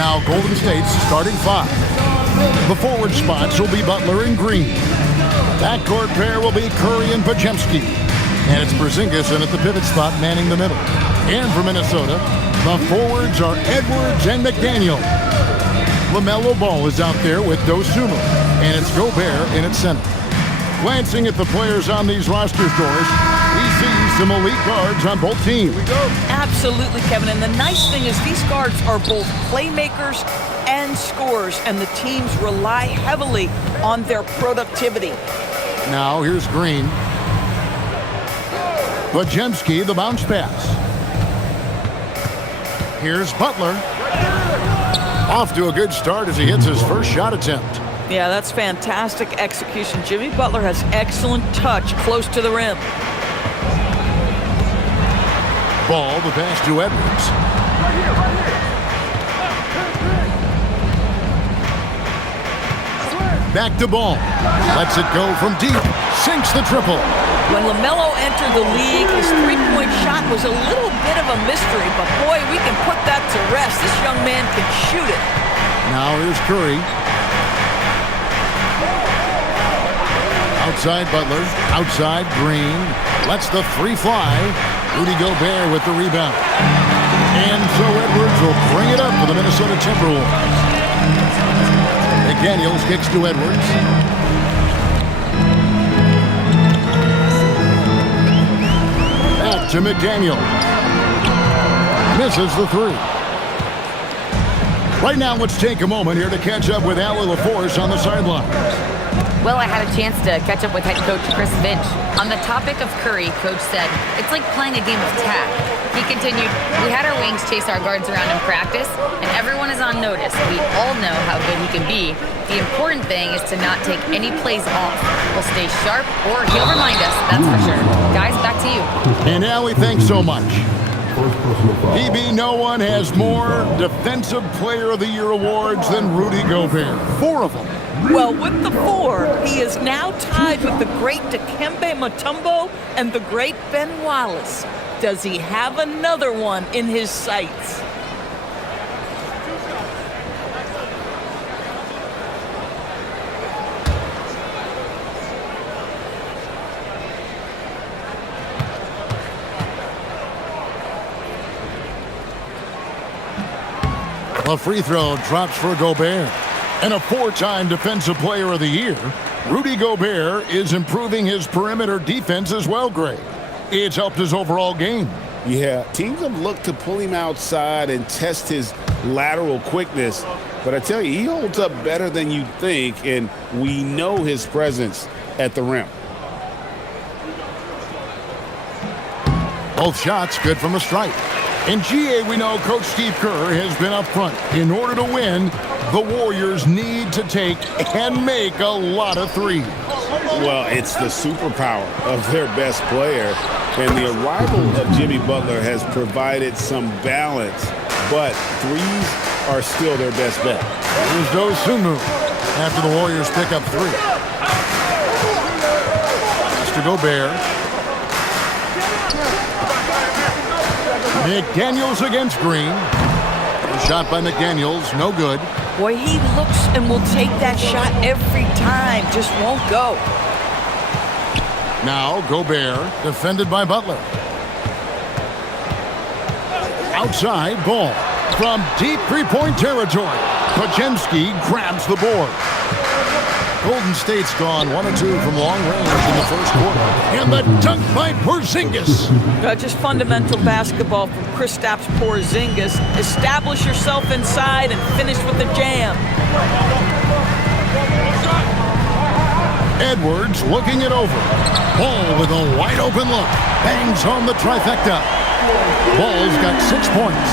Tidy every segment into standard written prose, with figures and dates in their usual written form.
Now Golden State's starting five. The forward spots will be Butler and Green. Backcourt pair will be Curry and Podziemski. And it's Porzingis in at the pivot spot manning the middle. And for Minnesota, the forwards are Edwards and McDaniel. LaMelo Ball is out there with Dosunmu. And it's Gobert in at center. Glancing at the players on these roster scores, we see some elite guards on both teams. Here we go. Absolutely, Kevin. And the nice thing is these guards are both playmakers and scorers, and the teams rely heavily on their productivity. Now here's Green. Podziemski, the bounce pass. Here's Butler. Off to a good start as he hits his first shot attempt. Yeah, that's fantastic execution. Jimmy Butler has excellent touch close to the rim. Ball, the pass to Edwards. Back to Ball. Lets it go from deep. Sinks the triple. When LaMelo entered the league, his three-point shot was a little bit of a mystery, but boy, we can put that to rest. This young man can shoot it. Now here's Curry. Outside Butler, outside Green, lets the three fly. Rudy Gobert with the rebound. And so Edwards will bring it up for the Minnesota Timberwolves. McDaniels kicks to Edwards. Back to McDaniel. Misses the three. Right now, let's take a moment here to catch up with Allie LaForce on the sidelines. Well, I had a chance to catch up with head coach Chris Finch. On the topic of Curry, coach said, it's like playing a game of tag. He continued, we had our wings chase our guards around in practice, and everyone is on notice. We all know how good he can be. The important thing is to not take any plays off. We'll stay sharp, or he'll remind us, that's for sure. Guys, back to you. And Allie, thanks so much. PB, no one has more Defensive Player of the Year awards than Rudy Gobert. 4 of them. Well, with the 4, he is now tied with the great Dikembe Mutombo and the great Ben Wallace. Does he have another one in his sights? A free throw drops for Gobert. And a 4-time Defensive Player of the Year, Rudy Gobert is improving his perimeter defense as well, Greg. It's helped his overall game. Yeah, teams have looked to pull him outside and test his lateral quickness. But I tell you, he holds up better than you think, and we know his presence at the rim. Both shots good from the stripe. In GA, we know Coach Steve Kerr has been up front. In order to win, the Warriors need to take and make a lot of threes. Well, it's the superpower of their best player, and the arrival of Jimmy Butler has provided some balance, but threes are still their best bet. Here's Dosunmu after the Warriors pick up 3. Mr. Gobert. McDaniels against Green. Shot by McDaniels, no good. Boy, he looks and will take that shot every time, just won't go. Now Gobert, defended by Butler. Outside, Ball. From deep three-point territory, Podziemski grabs the board. Golden State's gone 1 of 2 from long range in the first quarter. And the dunk by Porzingis. Just fundamental basketball from Kristaps Porzingis. Establish yourself inside and finish with the jam. Edwards looking it over. Ball with a wide open look. Bangs home the trifecta. Ball's got 6 points.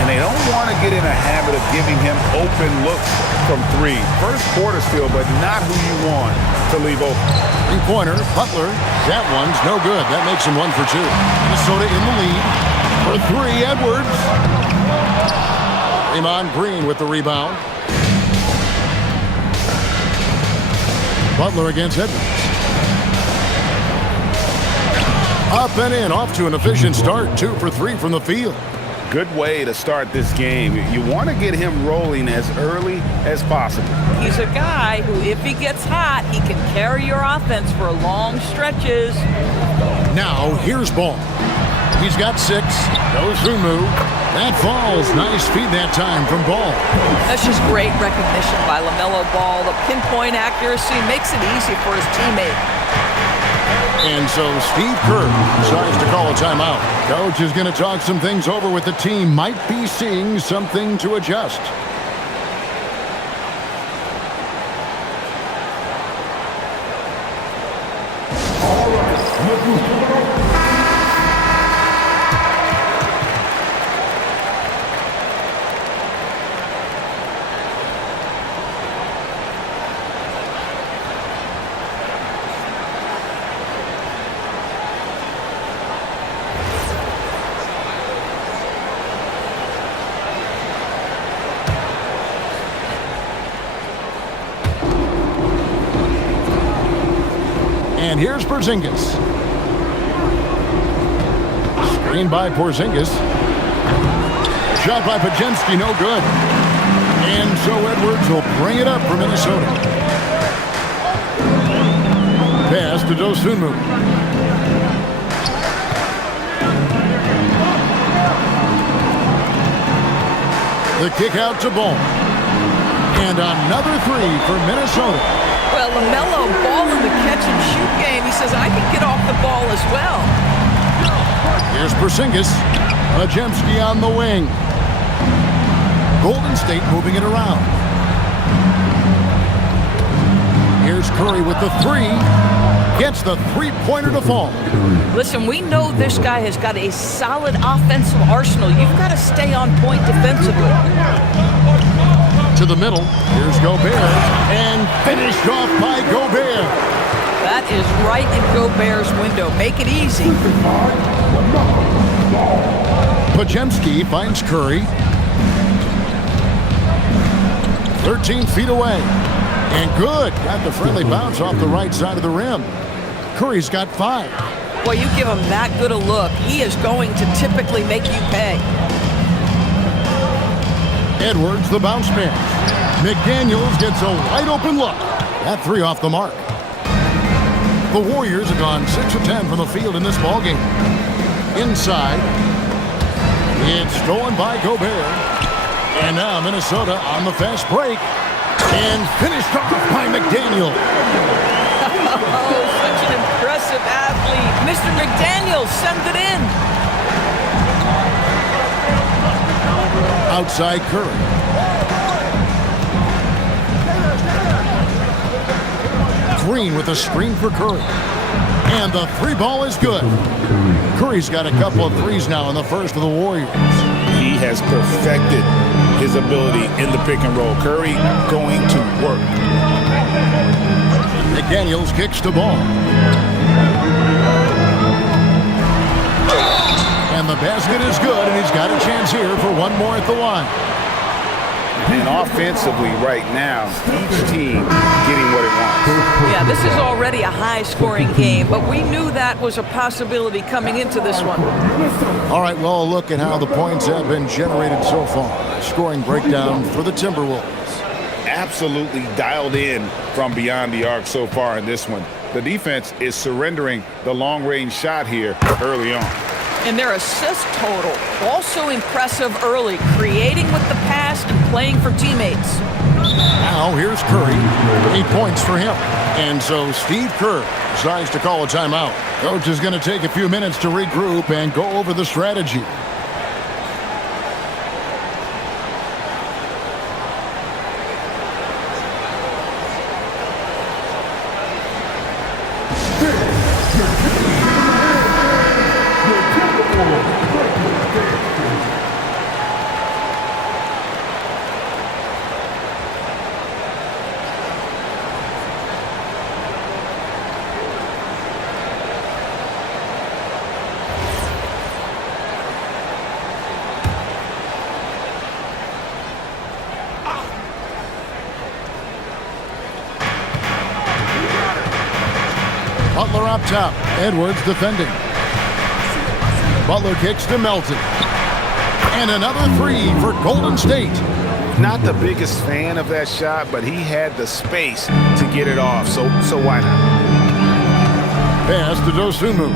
And they don't want to get in a habit of giving him open looks from 3. First quarter still, but not who you want to leave open. Three-pointer, Butler. That one's no good. That makes him 1 for 2. Minnesota in the lead. For 3, Edwards. Draymond Green with the rebound. Butler against Edwards. Up and in, off to an efficient start. 2 for 3 from the field. Good way to start this game. You want to get him rolling as early as possible. He's a guy who, if he gets hot, he can carry your offense for long stretches. Now, here's Ball. He's got 6. Goes through move. That falls. Nice feed that time from Ball. That's just great recognition by LaMelo Ball. The pinpoint accuracy makes it easy for his teammate. And so Steve Kerr decides to call a timeout. Coach is going to talk some things over with the team. Might be seeing something to adjust. And here's Porzingis. Screen by Porzingis. Shot by Pajemski, no good. And so Edwards will bring it up for Minnesota. Pass to Dosunmu. The kick out to Ball. And another 3 for Minnesota. Well, LaMelo Ball in the catch-and-shoot game, he says, I can get off the ball as well. Here's Porzingis. Pajemski on the wing. Golden State moving it around. Here's Curry with the 3. Gets the three-pointer to fall. Listen, we know this guy has got a solid offensive arsenal. You've got to stay on point defensively. To the middle. Here's Gobert. And finished off by Gobert. That is right in Gobert's window. Make it easy. Pajemski finds Curry. 13 feet away. And good. Got the friendly bounce off the right side of the rim. Curry's got 5. Well, you give him that good a look, he is going to typically make you pay. Edwards, the bounce man. McDaniels gets a wide open look. That 3 off the mark. The Warriors have gone 6 of 10 from the field in this ballgame. Inside. It's stolen by Gobert. And now Minnesota on the fast break. And finished off by McDaniel. Oh, such an impressive athlete. Mr. McDaniels, send it in. Outside Curry. Green with a screen for Curry. And the 3 ball is good. Curry's got a couple of 3s now in the first of the Warriors. He has perfected his ability in the pick and roll. Curry going to work. McDaniels kicks the ball. And the basket is good, and he's got a chance here for one more at the line. And offensively right now, each team getting what it wants. Yeah, this is already a high-scoring game, but we knew that was a possibility coming into this one. All right, well, a look at how the points have been generated so far. Scoring breakdown for the Timberwolves. Absolutely dialed in from beyond the arc so far in this one. The defense is surrendering the long-range shot here early on. And their assist total, also impressive early, creating with the pass and playing for teammates. Now here's Curry, 8 points for him. And so Steve Kerr decides to call a timeout. Coach is going to take a few minutes to regroup and go over the strategy. Butler up top. Edwards defending. Butler kicks to Melton. And another three for Golden State. Not the biggest fan of that shot, but he had the space to get it off, so why not? Pass to Dosunmu.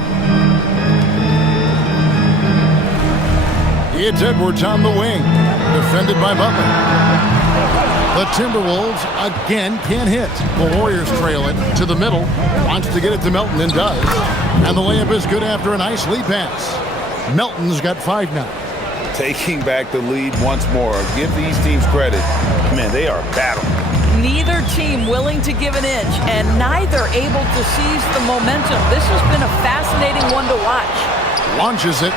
It's Edwards on the wing, defended by Butler. The Timberwolves again can't hit. The Warriors trail it to the middle. Wants to get it to Melton and does. And the layup is good after a nice lead pass. Melton's got 5 now. Taking back the lead once more. Give these teams credit. Man, they are battling. Neither team willing to give an inch and neither able to seize the momentum. This has been a fascinating one to watch. Launches it.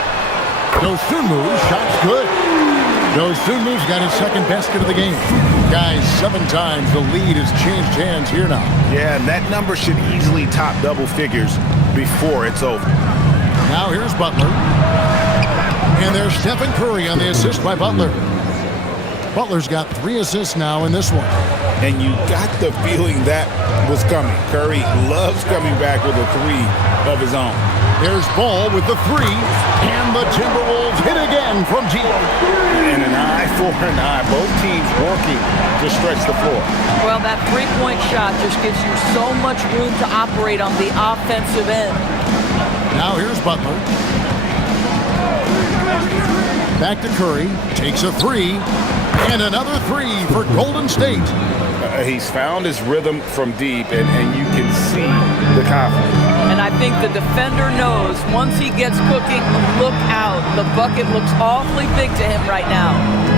Dosunmu, shot's good. Dosunmu's got his second basket of the game. Guys, 7 times the lead has changed hands here now. Yeah, and that number should easily top double figures before it's over. Now here's Butler. And there's Stephen Curry on the assist by Butler. Butler's got 3 assists now in this one. And you got the feeling that was coming. Curry loves coming back with a 3 of his own. There's Ball with the 3, and the Timberwolves hit again from deep. And an eye for an eye. Both teams working to stretch the floor. Well, that three-point shot just gives you so much room to operate on the offensive end. Now here's Butler. Back to Curry, takes a 3, and another 3 for Golden State. He's found his rhythm from deep, and you can see the confidence. And I think the defender knows once he gets cooking, look out. The bucket looks awfully big to him right now.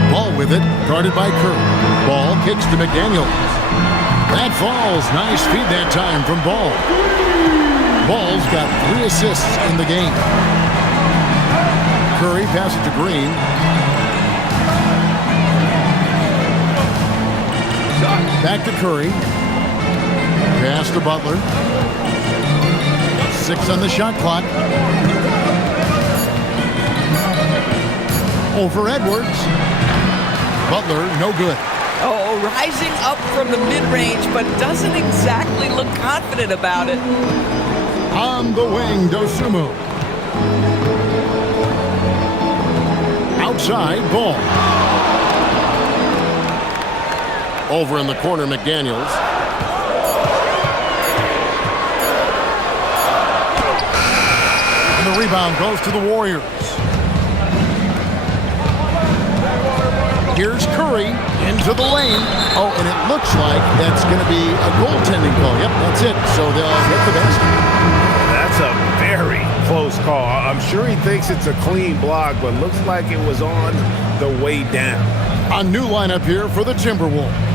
Ball with it, guarded by Curry. Ball kicks to McDaniels. That falls. Nice feed that time from Ball. Ball's got 3 assists in the game. Curry passes to Green. Back to Curry. Pass to Butler. 6 on the shot clock. Over Edwards. Butler, no good. Oh, rising up from the mid-range, but doesn't exactly look confident about it. On the wing, Dosunmu. Outside, Ball. Over in the corner, McDaniels. And the rebound goes to the Warriors. Here's Curry into the lane. Oh, and it looks like that's going to be a goaltending call. Yep, that's it. So they'll hit the basket. That's a very close call. I'm sure he thinks it's a clean block, but looks like it was on the way down. A new lineup here for the Timberwolves.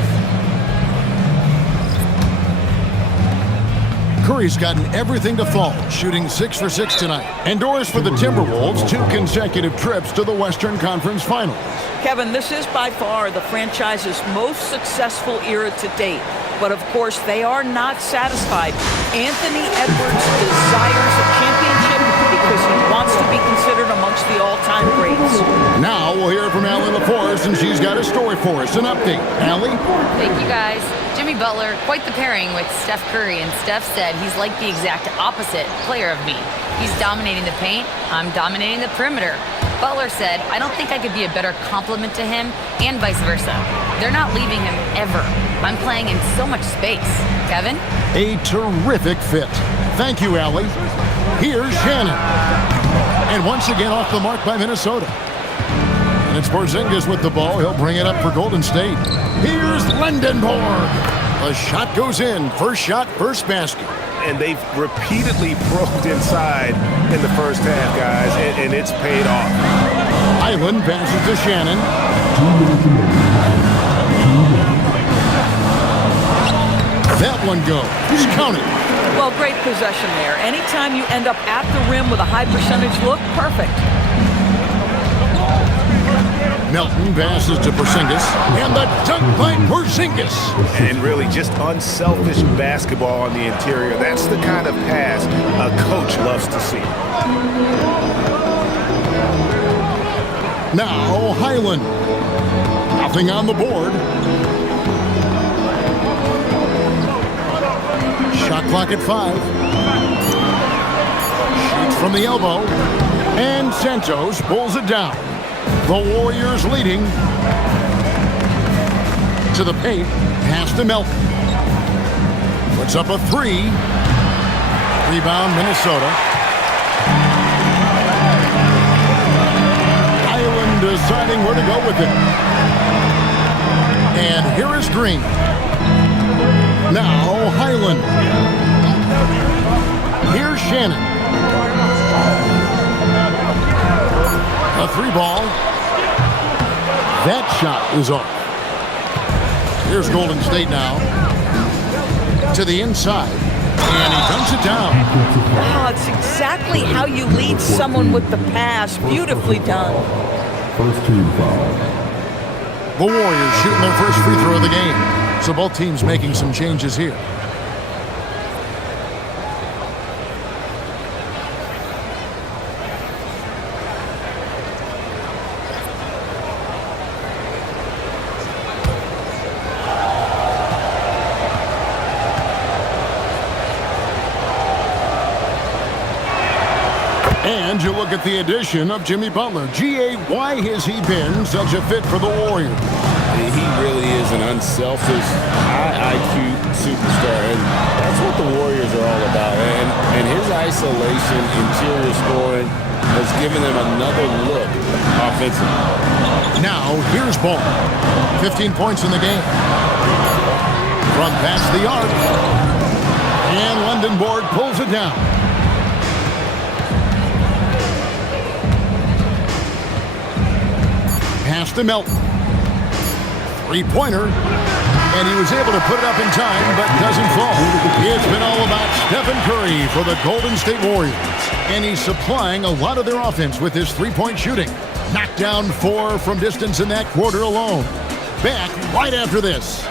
Curry's gotten everything to fall, shooting 6 for 6 tonight. Endorse for the Timberwolves 2 consecutive trips to the Western Conference Finals. Kevin, this is by far the franchise's most successful era to date. But of course, they are not satisfied. Anthony Edwards desires a championship because he wants to be considered amongst the all-time greats. Now we'll hear from Allie LaForce, and she's got a story for us. An update. Allie? Thank you, guys. Jimmy Butler, quite the pairing with Steph Curry, and Steph said he's like the exact opposite player of me. He's dominating the paint, I'm dominating the perimeter. Butler said, I don't think I could be a better complement to him, and vice versa. They're not leaving him ever. I'm playing in so much space. Kevin? A terrific fit. Thank you, Allie. Here's Shannon. And once again off the mark by Minnesota. And it's Porzingis with the ball. He'll bring it up for Golden State. Here's Lendenborg. The shot goes in. First shot, first basket. And they've repeatedly probed inside in the first half, guys, and it's paid off. Island passes to Shannon. That one goes. Count it. Well, great possession there. Anytime you end up at the rim with a high percentage look, perfect. Melton passes to Porzingis, and the dunk by Porzingis. And really just unselfish basketball on the interior. That's the kind of pass a coach loves to see. Now Highland. Nothing on the board. Shot clock at 5. Shoots from the elbow. And Santos pulls it down. The Warriors leading. To the paint. Pass to Melton. Puts up a three. Rebound, Minnesota. Highland deciding where to go with it. And here is Green. Now Highland. Here's Shannon. A three ball. That shot is off. Here's Golden State now. To the inside. And he dunks it down. Oh, it's exactly how you lead someone with the pass. Beautifully done. First team foul. The Warriors shooting their first free throw of the game. So both teams making some changes here. And you look at the addition of Jimmy Butler. G.A., why has he been such a fit for the Warriors? He really is an unselfish, high IQ superstar, and that's what the Warriors are all about. And his isolation, interior scoring has given them another look offensively. Now, here's Ball. 15 points in the game. From past the arc. And London Board pulls it down. Pass to Melton. Three-pointer. And he was able to put it up in time, but doesn't fall. It's been all about Stephen Curry for the Golden State Warriors. And he's supplying a lot of their offense with his three-point shooting. Knocked down 4 from distance in that quarter alone. Back right after this.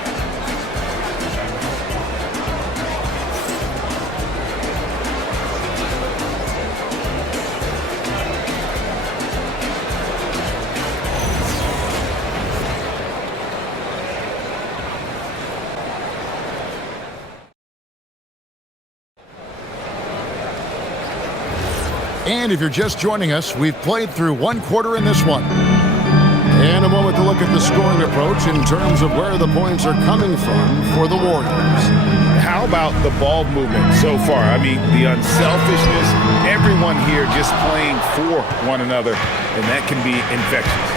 And if you're just joining us, we've played through one quarter in this one. And a moment to look at the scoring approach in terms of where the points are coming from for the Warriors. How about the ball movement so far? I mean, the unselfishness, everyone here just playing for one another, and that can be infectious.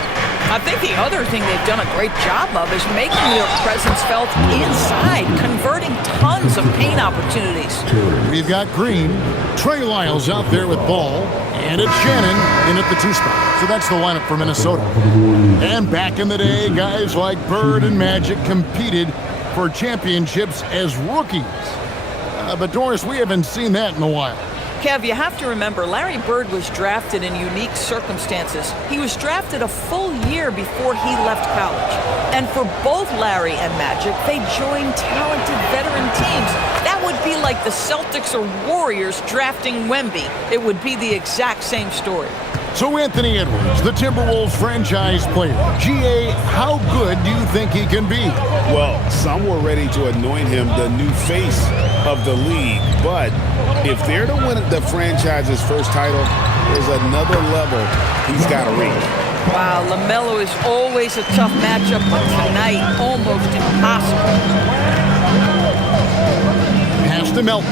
I think the other thing they've done a great job of is making their presence felt inside, converting tons of paint opportunities. We've got Green, Trey Lyles out there with Ball, and it's Shannon in at the 2 spot. So that's the lineup for Minnesota. And back in the day, guys like Bird and Magic competed for championships as rookies. But Doris, we haven't seen that in a while. Kev, you have to remember, Larry Bird was drafted in unique circumstances. He was drafted a full year before he left college. And for both Larry and Magic, they joined talented veteran teams. That would be like the Celtics or Warriors drafting Wemby. It would be the exact same story. So Anthony Edwards, the Timberwolves franchise player. G.A., how good do you think he can be? Well, some were ready to anoint him the new face of the league, but if they're to win the franchise's first title, there's another level he's got to reach. Wow, LaMelo is always a tough matchup, but tonight, almost impossible. Pass to Melton.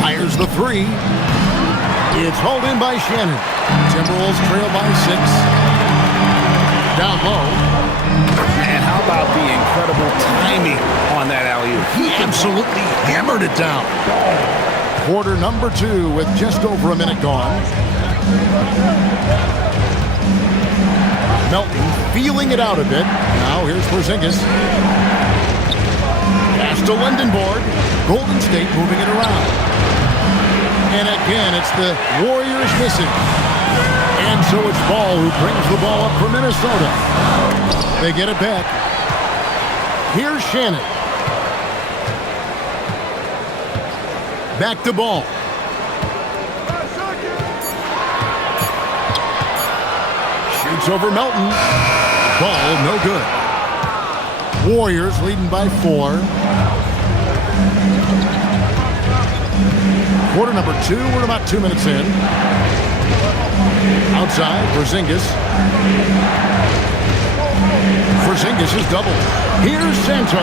Fires the 3. It's hauled in by Shannon. Timberwolves trail by 6. Down low. And how about the incredible timing on that alley-oop? He absolutely hammered it down. Quarter number 2 with just over a minute gone. Melton feeling it out a bit. Now here's Porzingis. Pass to Lindenborg. Golden State moving it around. And again, it's the Warriors missing. And so it's Ball who brings the ball up for Minnesota. They get it back. Here's Shannon. Back to Ball. Shoots over Melton. Ball no good. Warriors leading by 4. Quarter number 2, we're about 2 minutes in. Outside, Porzingis. Porzingis is doubled. Here's Santos.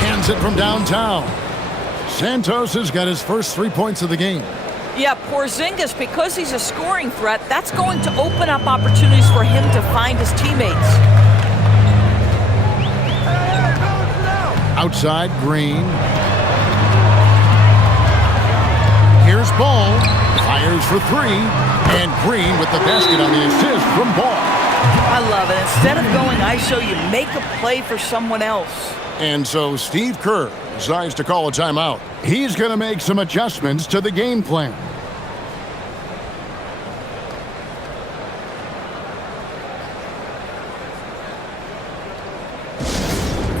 Hands it from downtown. Santos has got his first 3 points of the game. Yeah, Porzingis, because he's a scoring threat, that's going to open up opportunities for him to find his teammates. Outside, Green. Here's Ball. Fires for three. And Green with the basket on the assist from Ball. I love it. Instead of going ISO, you make a play for someone else. And so Steve Kerr decides to call a timeout. He's going to make some adjustments to the game plan.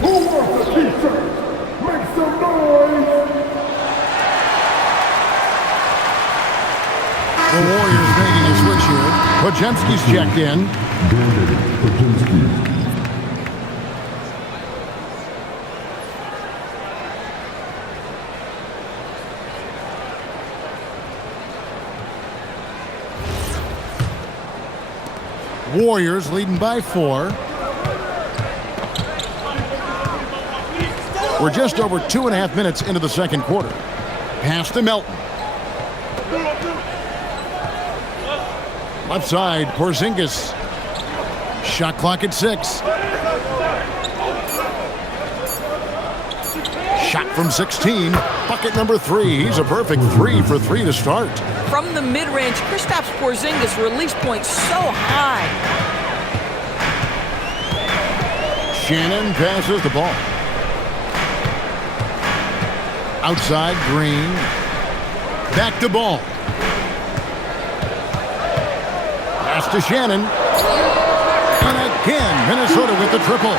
Who wants a t-shirt? Make some noise! The Warriors making a switch here. Podziemski's checked in. Podziemski. Warriors leading by 4. We're just over 2.5 minutes into the second quarter. Pass to Melton. Left side, Porzingis. Shot clock at 6. Shot from 16. Bucket number 3. He's a perfect 3 for 3 to start. From the mid-range, Kristaps Porzingis' release point so high. Shannon passes the ball. Outside, Green. Back to Ball. Pass to Shannon. And again, Minnesota with the triple.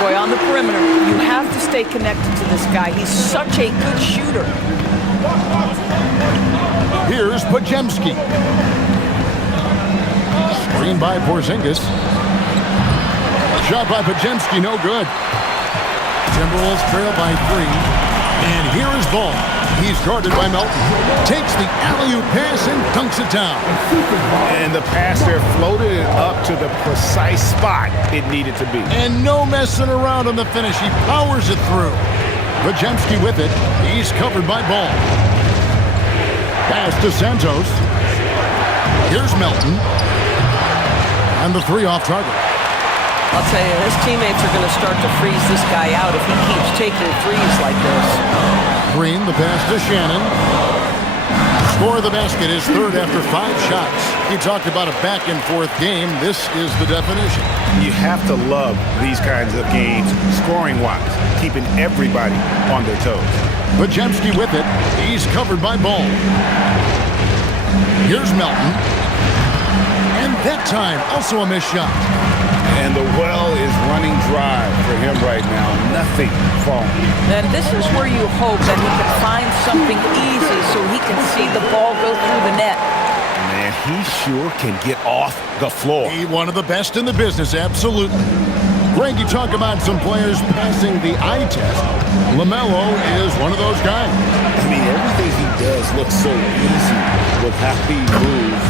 Boy, on the perimeter, you have to stay connected to this guy. He's such a good shooter. Here's Podziemski. Screen by Porzingis. Shot by Podziemski, no good. Timberwolves trail by 3. And here is Ball. He's guarded by Melton. Takes the alley-oop pass and dunks it down. And the pass there floated it up to the precise spot it needed to be. And no messing around on the finish. He powers it through. Podziemski with it. He's covered by Ball. Pass to Santos. Here's Melton. And the 3 off target. I'll tell you, his teammates are going to start to freeze this guy out if he keeps taking threes like this. Green, the pass to Shannon. Score of the basket is third after 5 shots. He talked about a back-and-forth game. This is the definition. You have to love these kinds of games, scoring-wise, keeping everybody on their toes. Podziemski with it. He's covered by Ball. Here's Melton. And that time, also a missed shot. And the well is running dry for him right now. Nothing falling. And this is where you hope that he can find something easy so he can see the ball go through the net. Man, he sure can get off the floor. He one of the best in the business, absolutely. Greg, you talk about some players passing the eye test. LaMelo is one of those guys. I mean, everything he does looks so easy with how he moves.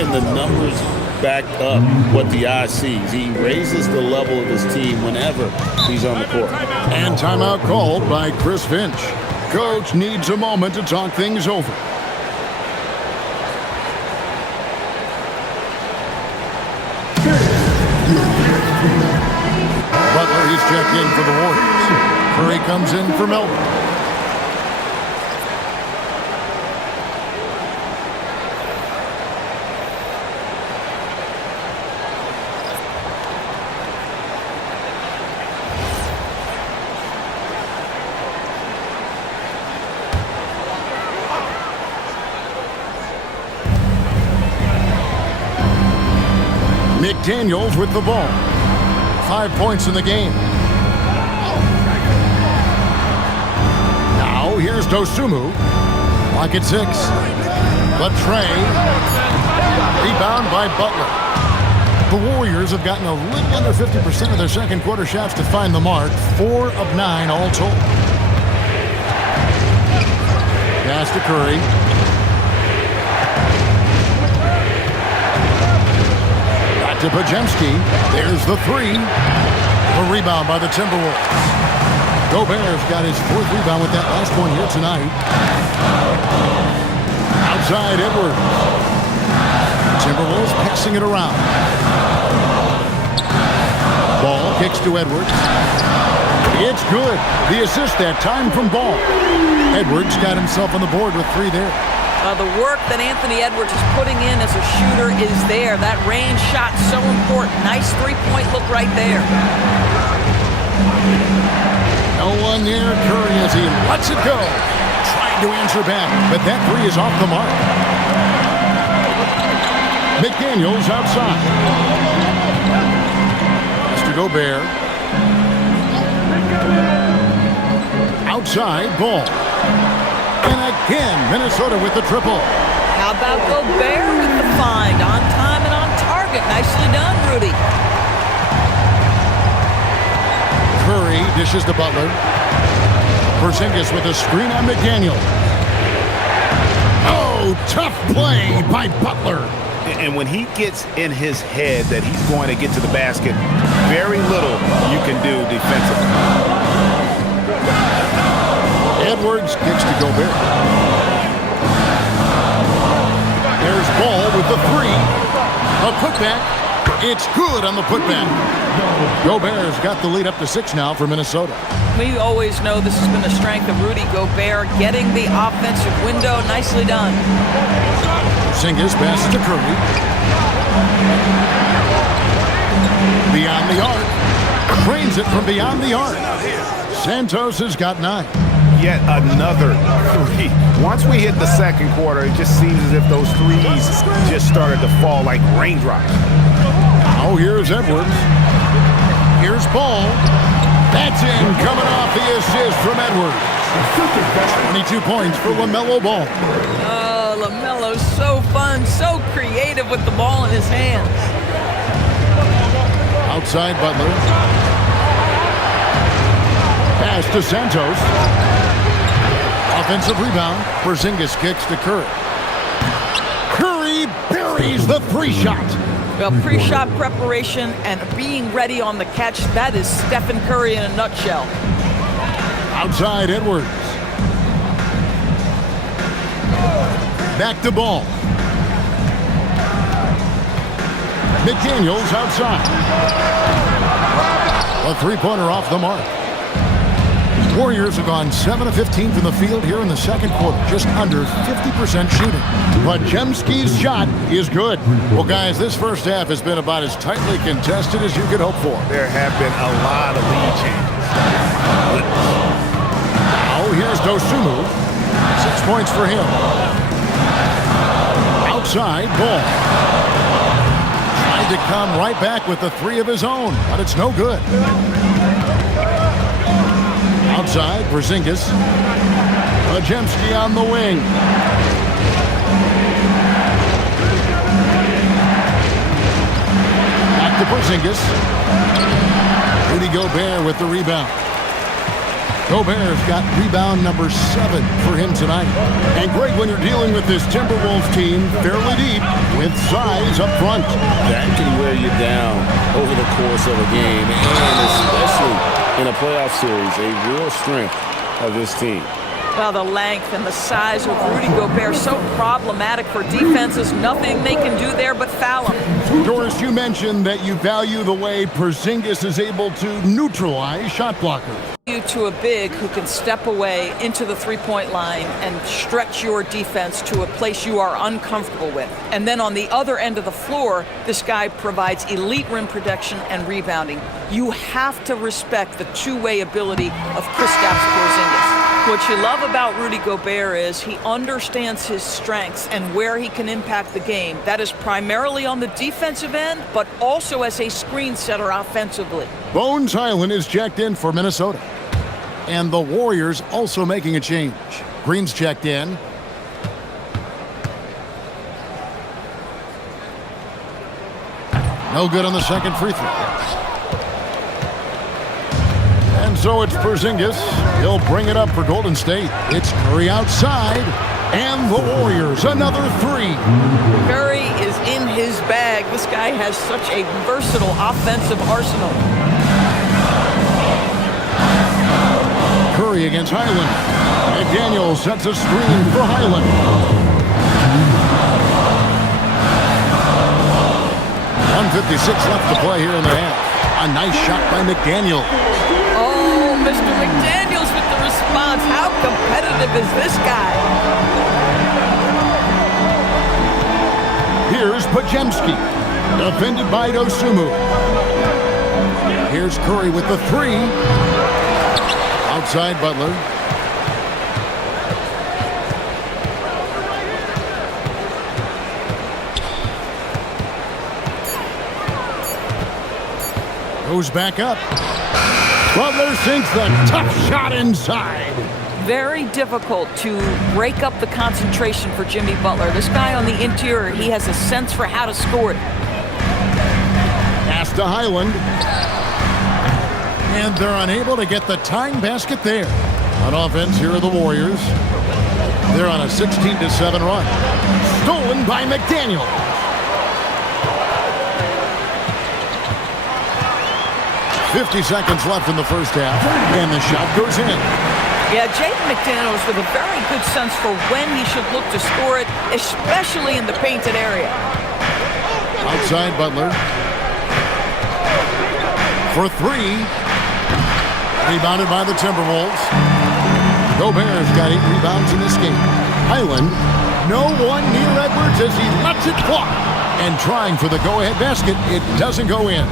And the numbers back up what the eye sees. He raises the level of his team whenever he's on the court. And timeout called by Chris Finch. Coach needs a moment to talk things over. Butler, he's checked in for the Warriors. Curry comes in for Melton. McDaniels with the ball. 5 points in the game. Now here's Dosunmu. Clock at 6. But Trey. Rebound by Butler. The Warriors have gotten a little under 50% of their second quarter shots to find the mark. 4 of 9 all told. Pass to Curry. to Pajemski. There's the three. A rebound by the Timberwolves. Gobert's got his fourth rebound with that last one here tonight. Outside Edwards. Timberwolves passing it around. Ball kicks to Edwards. It's good. The assist that time from Ball. Edwards got himself on the board with three there. The work that Anthony Edwards is putting in as a shooter is there. That range shot so important. Nice three-point look right there. No one near Curry as he lets it go. Trying to answer back, but that three is off the mark. McDaniels outside. Mr. Gobert. Outside Ball. And again, Minnesota with the triple. How about Gobert with the find? On time and on target. Nicely done, Rudy. Curry dishes to Butler. Porzingis with a screen on McDaniel. Oh, tough play by Butler. And when he gets in his head that he's going to get to the basket, very little you can do defensively. Edwards kicks to Gobert. There's Ball with the three. A putback. It's good on the putback. Gobert's got the lead up to 6 now for Minnesota. We always know this has been the strength of Rudy Gobert, getting the offensive window. Nicely done. Porzingis passes to Curry. Beyond the arc. Trains it from beyond the arc. Santos has got 9. Yet another three. Once we hit the second quarter, it just seems as if those threes just started to fall like raindrops. Oh, here's Edwards. Here's Ball. That's in, coming off the assist from Edwards. 22 points for LaMelo Ball. Oh, LaMelo's so fun, so creative with the ball in his hands. Outside Butler. Pass to Santos. Offensive rebound. Porzingis kicks to Curry. Curry buries the three shot. Well, pre-shot preparation and being ready on the catch, that is Stephen Curry in a nutshell. Outside Edwards. Back to Ball. McDaniels outside. A three-pointer off the mark. Warriors have gone 7 of 15 from the field here in the second quarter, just under 50% shooting. But Jemski's shot is good. Well, guys, this first half has been about as tightly contested as you could hope for. There have been a lot of lead changes. Now here's Dosunmu. 6 points for him. Outside Ball. Tried to come right back with the three of his own, but it's no good. Outside, Porzingis. Pajemski on the wing. Back to Porzingis. Rudy Gobert with the rebound. Gobert's got rebound number 7 for him tonight. And great when you're dealing with this Timberwolves team fairly deep with size up front. That can wear you down over the course of a game, and especially in a playoff series, a real strength of this team. Well, the length and the size of Rudy Gobert so problematic for defenses. Nothing they can do there but foul him. Doris, you mentioned that you value the way Porzingis is able to neutralize shot blockers. You to a big who can step away into the three-point line and stretch your defense to a place you are uncomfortable with. And then on the other end of the floor, this guy provides elite rim protection and rebounding. You have to respect the two-way ability of Kristaps Porzingis. What you love about Rudy Gobert is he understands his strengths and where he can impact the game. That is primarily on the defensive end, but also as a screen setter offensively. Bones Highland is checked in for Minnesota. And the Warriors also making a change. Green's checked in. No good on the second free throw. And so it's Porzingis. He'll bring it up for Golden State. It's Curry outside. And the Warriors, another three. Curry is in his bag. This guy has such a versatile offensive arsenal. Curry against Highland. McDaniel sets a screen for Highland. 1:56 left to play here in the half. A nice shot by McDaniel. Oh, Mr. McDaniels with the response. How competitive is this guy? Here's Pajemski, defended by Dosumu. Here's Curry with the three. Outside Butler. Goes back up. Butler sinks the tough shot inside. Very difficult to break up the concentration for Jimmy Butler. This guy on the interior, he has a sense for how to score it. Pass to Highland. And they're unable to get the tying basket there. On offense, here are the Warriors. They're on a 16-7 run. Stolen by McDaniel. .50 seconds left in the first half, and the shot goes in. Yeah, Jaden McDaniels with a very good sense for when he should look to score it, especially in the painted area. Outside Butler. For three. Rebounded by the Timberwolves. Gobert's got 8 rebounds in this game. Highland, no one near Edwards as he lets it fly. And trying for the go-ahead basket, it doesn't go in.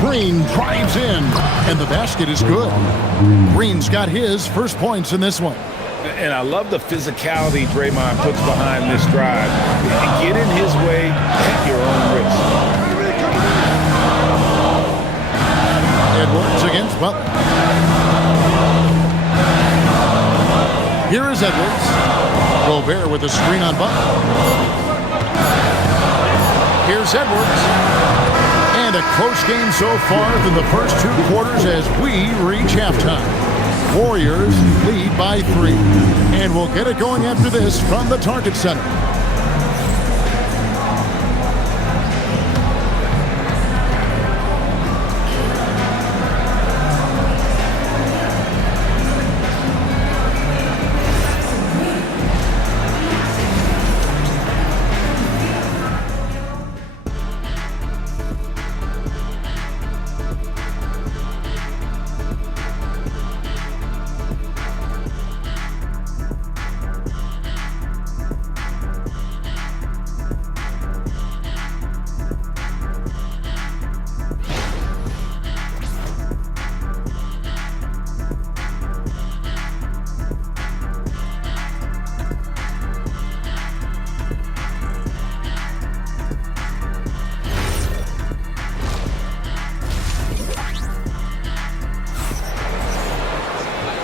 Green drives in, and the basket is good. Green's got his first points in this one. And I love the physicality Draymond puts behind this drive. Get in his way at your own risk. Edwards against Butler. Here is Edwards. Gobert with a screen on Butler. Here's Edwards. And a close game so far through the first 2 quarters as we reach halftime. Warriors lead by 3. And we'll get it going after this from the Target Center.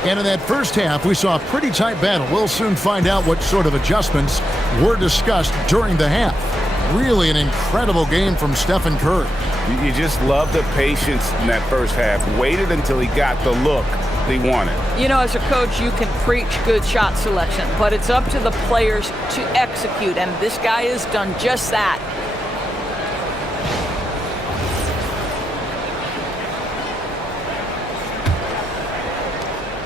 And in that first half, we saw a pretty tight battle. We'll soon find out what sort of adjustments were discussed during the half. Really an incredible game from Stephen Curry. You just love the patience in that first half. Waited until he got the look he wanted. You know, as a coach, you can preach good shot selection, but it's up to the players to execute, and this guy has done just that.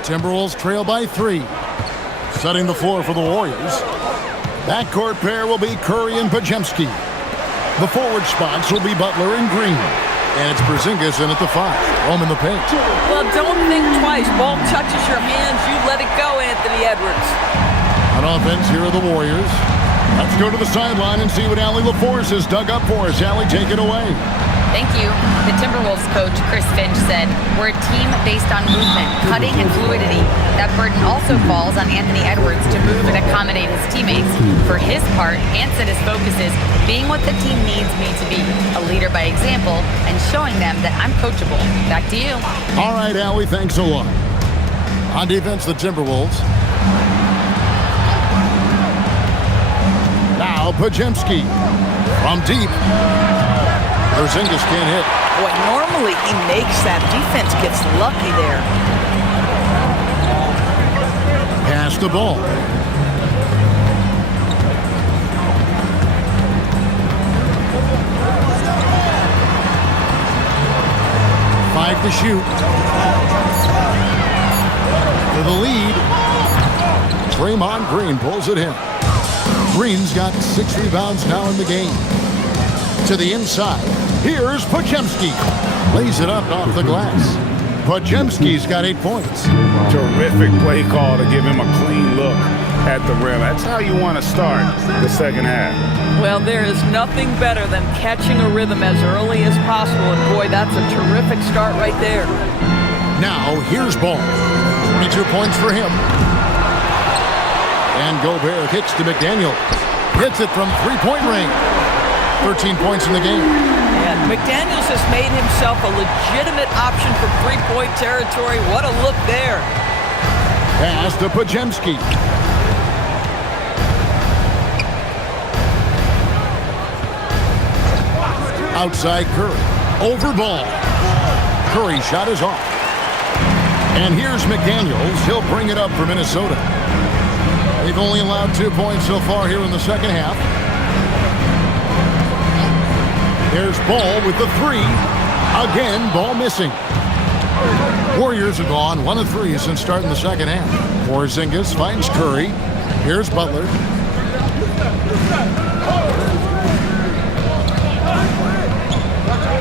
Timberwolves trail by 3. Setting the floor for the Warriors. Backcourt pair will be Curry and Pajemski. The forward spots will be Butler and Green. And it's Porzingis in at the 5. Home in the paint. Well, don't think twice. Ball touches your hands, you let it go, Anthony Edwards. On offense, here are the Warriors. Let's go to the sideline and see what Allie LaForce has dug up for us. Allie, take it away. Thank you. The Timberwolves coach, Chris Finch, said, "We're a team based on movement, cutting, and fluidity. That burden also falls on Anthony Edwards to move and accommodate his teammates. For his part, Ant said his focus is being what the team needs me to be, a leader by example, and showing them that I'm coachable." Back to you. All right, Allie, thanks a lot. On defense, the Timberwolves. Now Pajemski from deep. Porzingis can't hit. Boy, normally he makes that. Defense gets lucky there. Pass the ball. 5 to shoot. For the lead. Draymond Green pulls it in. Green's got 6 rebounds now in the game. To the inside. Here's Podziemski. Lays it up off the glass. Podziemski's got 8 points. Terrific play call to give him a clean look at the rim. That's how you want to start the second half. Well, there is nothing better than catching a rhythm as early as possible. And boy, that's a terrific start right there. Now, here's Ball. 22 points for him. And Gobert kicks to McDaniel. Hits it from three-point range. 13 points in the game. Yeah, McDaniels has made himself a legitimate option for three-point territory. What a look there. Pass to Podziemski. Outside Curry. Over Ball. Curry shot is off. And here's McDaniels. He'll bring it up for Minnesota. They've only allowed 2 points so far here in the second half. There's Ball with the three. Again, Ball missing. Warriors have gone 1 of 3 since starting the second half. Porzingis finds Curry. Here's Butler.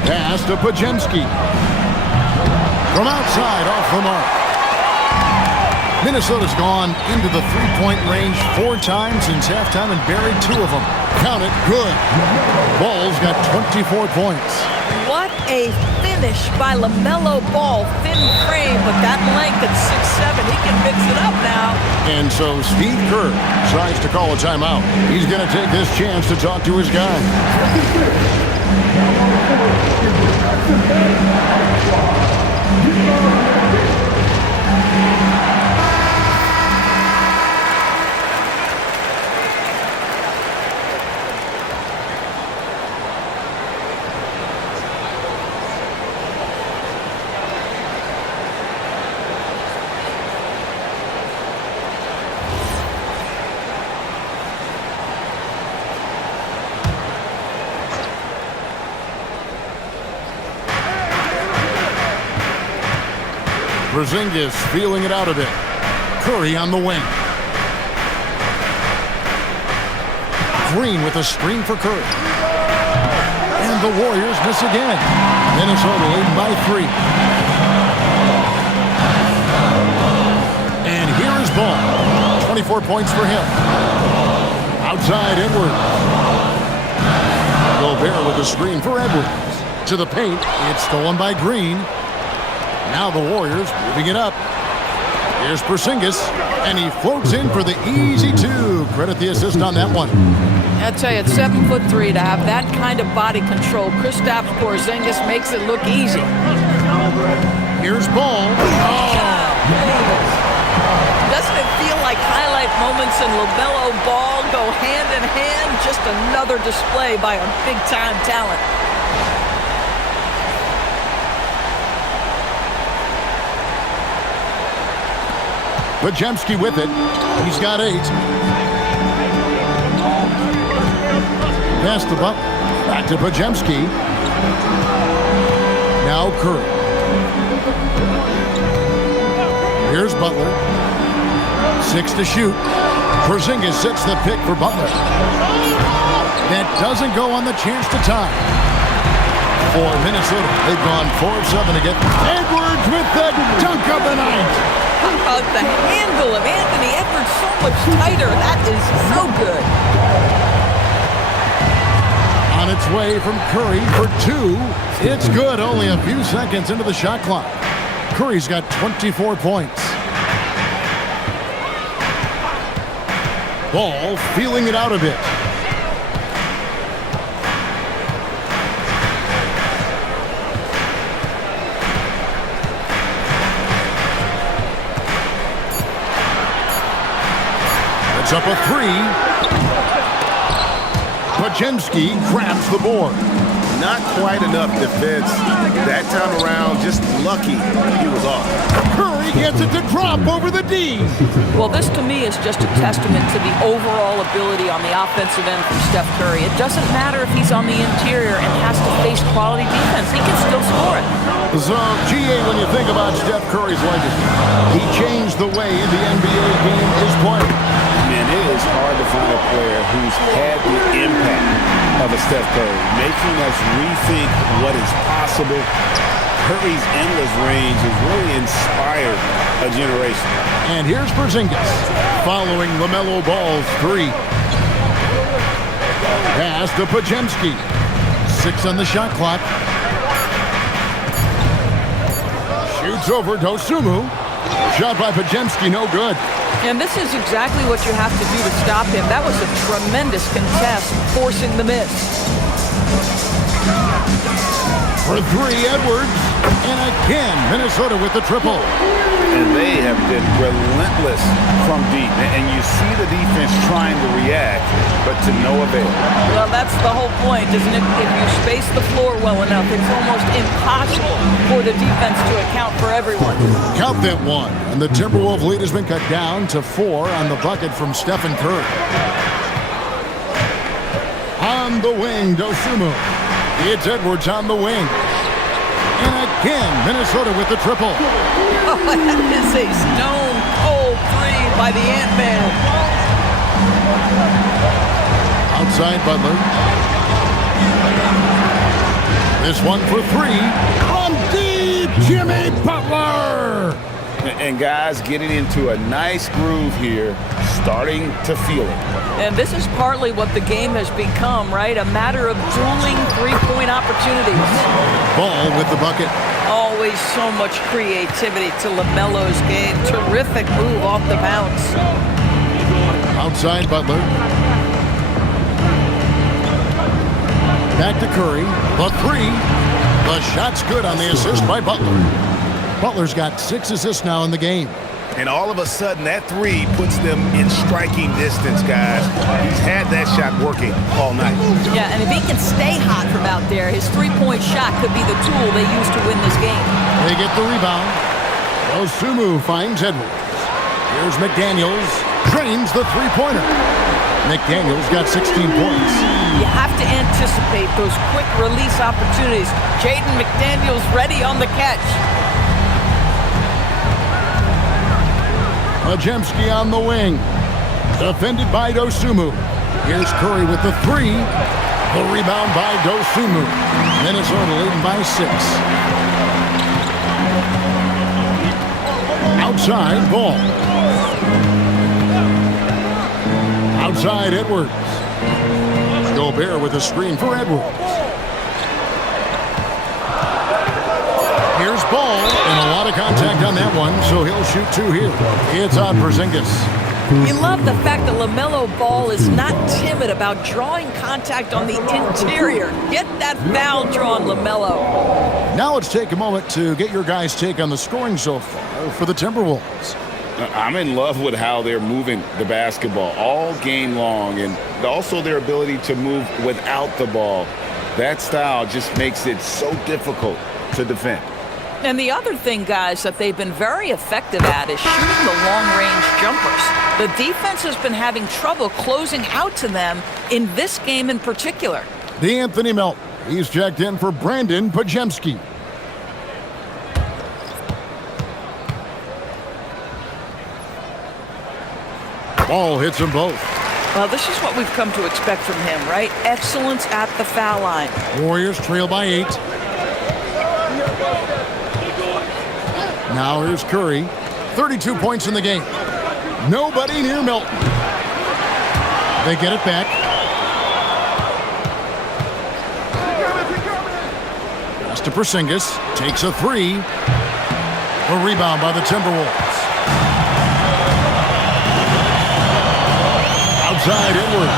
Pass to Podziemski. From outside, off the mark. Minnesota's gone into the three-point range 4 times since halftime and buried 2 of them. Count it, good. Ball's got 24 points. What a finish by LaMelo Ball. Thin frame, but that length at 6'7", he can mix it up now. And so Steve Kerr tries to call a timeout. He's going to take this chance to talk to his guy. Porzingis feeling it out a bit. Curry on the wing. Green with a screen for Curry. And the Warriors miss again. Minnesota leading by 3. And here is Ball. 24 points for him. Outside Edwards. Gobert with a screen for Edwards. To the paint. It's stolen by Green. Now the Warriors moving it up. Here's Porzingis, and he floats in for the easy 2. Credit the assist on that one. I tell you, at 7'3", to have that kind of body control, Kristaps Porzingis makes it look easy. Here's Ball. Doesn't it feel like highlight moments in LaMelo Ball go hand in hand? Just another display by a big-time talent. Podziemski with it. He's got 8. Pass the buck. Back to Podziemski. Now Curry. Here's Butler. 6 to shoot. Porzingis sets the pick for Butler. That doesn't go on the chance to tie. For Minnesota, they've gone 4 of 7 to get Edwards with the dunk of the night. How about the handle of Anthony Edwards so much tighter? That is so good. On its way from Curry for 2. It's good, only a few seconds into the shot clock. Curry's got 24 points. Ball feeling it out a bit. Up a 3. Podziemski grabs the board. Not quite enough defense that time around. Just lucky he was off. Curry gets it to drop over the D. Well, this to me is just a testament to the overall ability on the offensive end from Steph Curry. It doesn't matter if he's on the interior and has to face quality defense. He can still score it. So, GA, when you think about Steph Curry's legacy, he changed the way the NBA game is played. Man, it is hard to find a player who's had the impact of a Steph Curry, making us rethink what is possible. Curry's endless range has really inspired a generation. And here's Porzingis following LaMelo Ball's three. Pass to Podziemski. 6 on the shot clock. Shoots over Dosunmu. Shot by Podziemski, no good. And this is exactly what you have to do to stop him. That was a tremendous contest, forcing the miss. For three, Edwards. And again, Minnesota with the triple. And they have been relentless from deep. And you see the defense trying to react, but to no avail. Well, that's the whole point, isn't it? If you space the floor well enough, it's almost impossible for the defense to account for everyone. Count that one. And the Timberwolves lead has been cut down to 4 on the bucket from Stephen Curry. On the wing, Dosunmu. It's Edwards on the wing. And again, Minnesota with the triple. Oh, that is a stone-cold three by the Ant-Man. Outside Butler. This one for 3. From deep, Jimmy Butler. And guys getting into a nice groove here, starting to feel it. And this is partly what the game has become, right? A matter of dueling three-point opportunities. Ball with the bucket. Always so much creativity to LaMelo's game. Terrific move off the bounce. Outside Butler. Back to Curry. The 3. The shot's good on the assist by Butler. Butler's got 6 assists now in the game. And all of a sudden, that 3 puts them in striking distance, guys. He's had that shot working all night. Yeah, and if he can stay hot from out there, his three-point shot could be the tool they use to win this game. They get the rebound. Dosunmu finds Edwards. Here's McDaniels. Trains the three-pointer. McDaniels got 16 points. You have to anticipate those quick release opportunities. Jaden McDaniels ready on the catch. Podziemski on the wing. Defended by Dosunmu. Here's Curry with the 3. The rebound by Dosunmu. Minnesota leading by 6. Outside Ball. Outside Edwards. Gobert with a screen for Edwards. Here's Ball, and a lot of contact on that one, so he'll shoot 2 here. It's on Porzingis. You love the fact that LaMelo Ball is not timid about drawing contact on the interior. Get that foul drawn, LaMelo. Now let's take a moment to get your guys' take on the scoring so far for the Timberwolves. I'm in love with how they're moving the basketball all game long, and also their ability to move without the ball. That style just makes it so difficult to defend. And the other thing, guys, that they've been very effective at is shooting the long-range jumpers. The defense has been having trouble closing out to them in this game in particular. D'Anthony Melton. He's checked in for Brandon Podziemski. Ball hits them both. Well, this is what we've come to expect from him, right? Excellence at the foul line. Warriors trail by 8. Now here's Curry. 32 points in the game. Nobody near Melton. They get it back. Pass to Porzingis. Takes a 3. A rebound by the Timberwolves. Outside Edwards.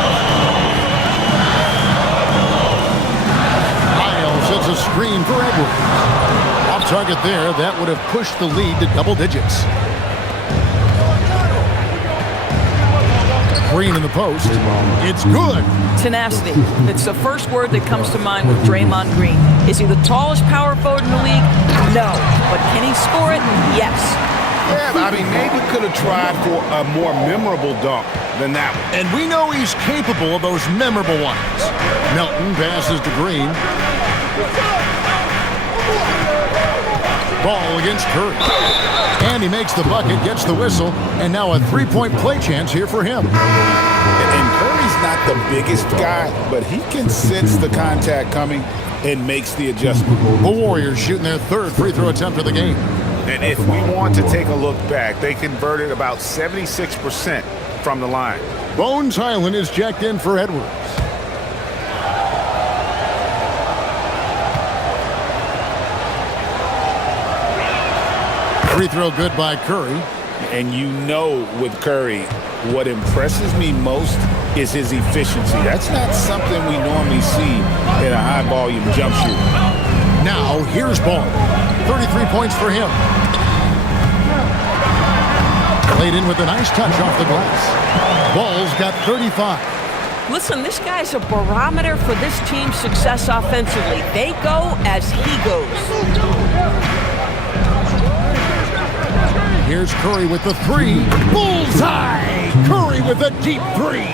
Lyle sets a screen for Edwards. Off target there. That would have pushed the lead to double digits. Green in the post. It's good. Tenacity. It's the first word that comes to mind with Draymond Green. Is he the tallest power forward in the league? No. But can he score it? Yes. Yeah, I mean, maybe could have tried for a more memorable dunk than that one. And we know he's capable of those memorable ones. Melton passes to Green. Ball against Curry. And he makes the bucket, gets the whistle, and now a three-point play chance here for him. And Curry's not the biggest guy, but he can sense the contact coming and makes the adjustment. The Warriors shooting their third free throw attempt of the game. And if we want to take a look back, they converted about 76% from the line. Bones Highland is jacked in for Edwards. Free throw good by Curry. And you know with Curry, what impresses me most is his efficiency. That's not something we normally see in a high-volume jump shooter. Now, here's Ball. 33 points for him. Laid in with a nice touch off the glass. Ball's got 35. Listen, this guy's a barometer for this team's success offensively. They go as he goes. Here's Curry with the three. Bullseye! Curry with a deep three.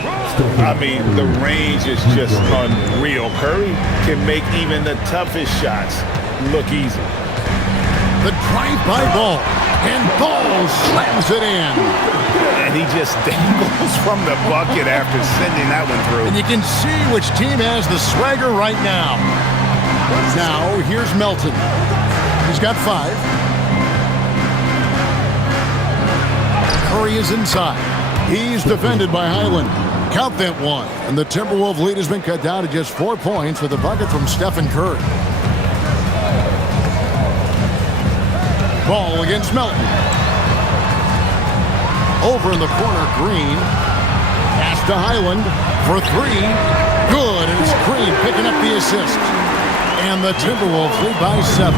I mean, the range is just unreal. Curry can make even the toughest shots look easy. The drive-by Ball. And Ball slams it in. And he just dangles from the bucket after sending that one through. And you can see which team has the swagger right now. Now, here's Melton. He's got 5. Curry is inside. He's defended by Highland. Count that one. And the Timberwolves lead has been cut down to just 4 points with a bucket from Stephen Curry. Ball against Melton. Over in the corner, Green. Pass to Highland for 3. Good, and it's Green picking up the assist. And the Timberwolves lead by 7.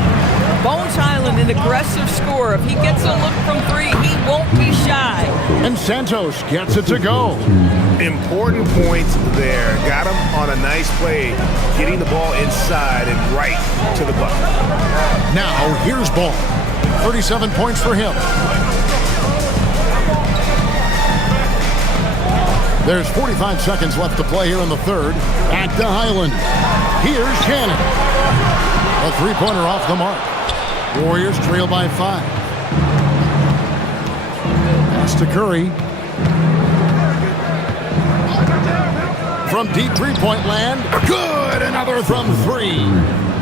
Bones Highland, an aggressive scorer. If he gets a look from 3, he won't be shy. And Santos gets it to go. Important points there. Got him on a nice play, getting the ball inside and right to the bucket. Now, here's Ball. 37 points for him. There's 45 seconds left to play here in the third. Back to Highland. Here's Shannon. A three-pointer off the mark. Warriors trail by 5. Pass to Curry. From deep three-point land. Good! Another from 3.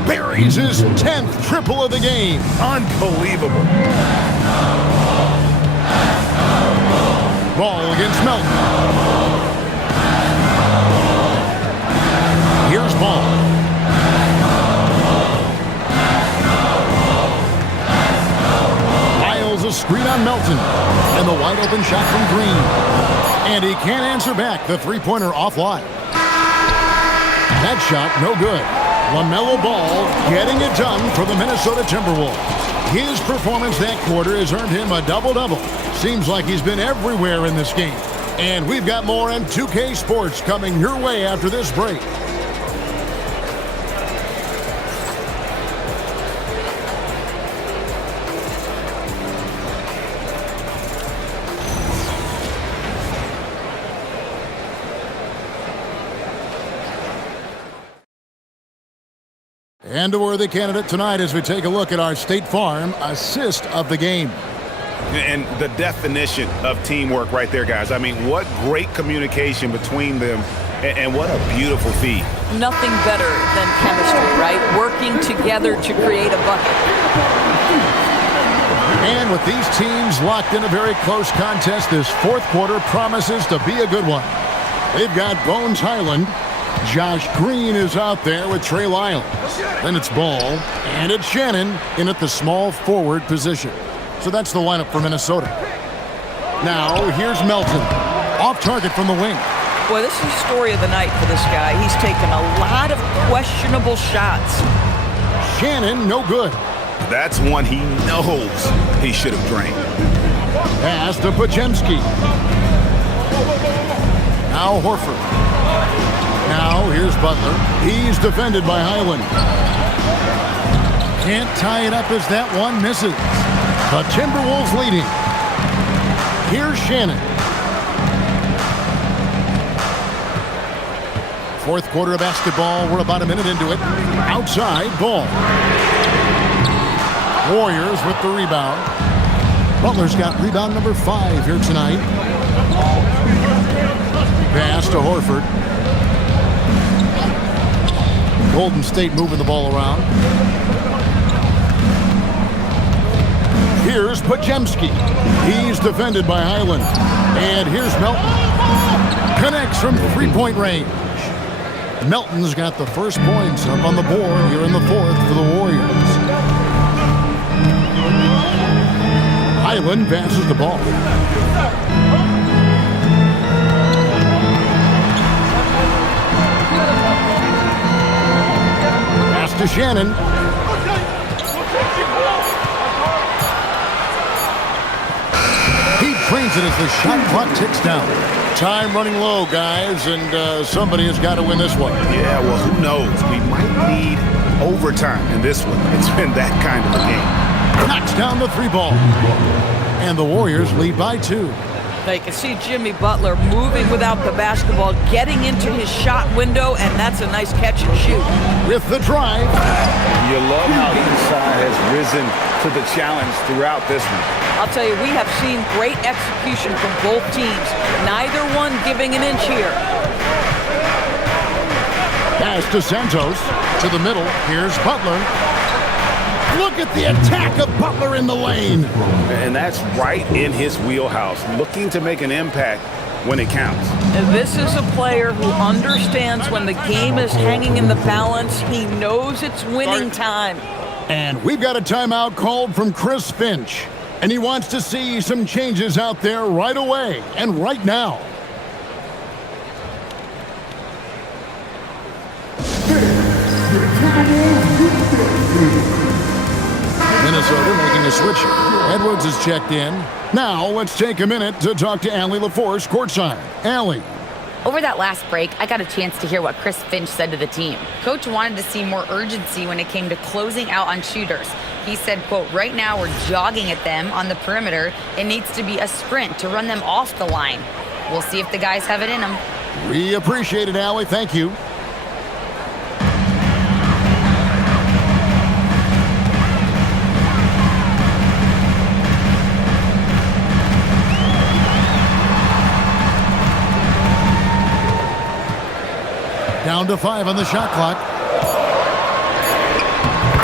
Buries his 10th triple of the game. Unbelievable. Ball against Melton. Here's Ball. Miles a screen on Melton. And the wide open shot from Green. And he can't answer back. The three-pointer offline. That shot no good. LaMelo Ball getting it done for the Minnesota Timberwolves. His performance that quarter has earned him a double-double. Seems like he's been everywhere in this game. And we've got more M2K Sports coming your way after this break. And a worthy candidate tonight as we take a look at our State Farm assist of the game. And the definition of teamwork right there, guys. I mean, what great communication between them, and what a beautiful feed. Nothing better than chemistry, right? Working together to create a bucket. And with these teams locked in a very close contest, this fourth quarter promises to be a good one. They've got Bones Highland. Josh Green is out there with Trey Lyles. Then it's Ball, and it's Shannon in at the small forward position. So that's the lineup for Minnesota. Now, here's Melton. Off target from the wing. Boy, this is the story of the night for this guy. He's taken a lot of questionable shots. Shannon, no good. That's one he knows he should have drained. Pass to Pajemski. Now Horford. Now, here's Butler. He's defended by Highland. Can't tie it up as that one misses. The Timberwolves leading. Here's Shannon. Fourth quarter of basketball. We're about a minute into it. Outside, Ball. Warriors with the rebound. Butler's got rebound number 5 here tonight. Pass to Horford. Golden State moving the ball around. Here's Podziemski. He's defended by Highland. And here's Melton. Connects from three-point range. Melton's got the first points up on the board here in the fourth for the Warriors. Highland passes the ball. Pass to Shannon. He trains it as the shot clock ticks down. Time running low, guys, and somebody has got to win this one. Yeah, well, who knows? We might need overtime in this one. It's been that kind of a game. Knocks down the 3 ball. And the Warriors lead by 2. Now you can see Jimmy Butler moving without the basketball, getting into his shot window, and that's a nice catch and shoot. With the drive. You love how each side has risen to the challenge throughout this one. I'll tell you, we have seen great execution from both teams. Neither one giving an inch here. Pass to Santos. To the middle. Here's Butler. Look at the attack of Butler in the lane. And that's right in his wheelhouse, looking to make an impact when it counts. And this is a player who understands when the game is hanging in the balance. He knows it's winning time. And we've got a timeout called from Chris Finch. And he wants to see some changes out there right away and right now. Minnesota making a switch. Edwards is checked in. Now let's take a minute to talk to Allie LaForce courtside. Allie. Over that last break, I got a chance to hear what Chris Finch said to the team. Coach wanted to see more urgency when it came to closing out on shooters. He said, quote, right now we're jogging at them on the perimeter. It needs to be a sprint to run them off the line. We'll see if the guys have it in them. We appreciate it, Allie. Thank you. Down to 5 on the shot clock.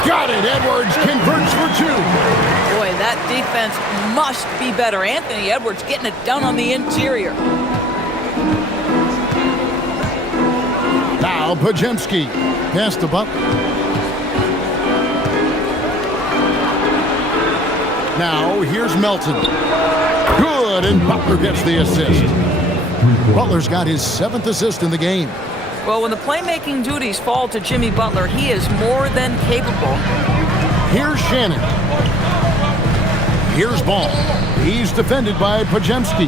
Got it. Edwards converts for 2. Boy, that defense must be better. Anthony Edwards getting it done on the interior. Now Podziemski. Pass to Butler. Now here's Melton. Good, and Butler gets the assist. Butler's got his 7th assist in the game. Well, when the playmaking duties fall to Jimmy Butler, he is more than capable. Here's Shannon. Here's Ball. He's defended by Podziemski.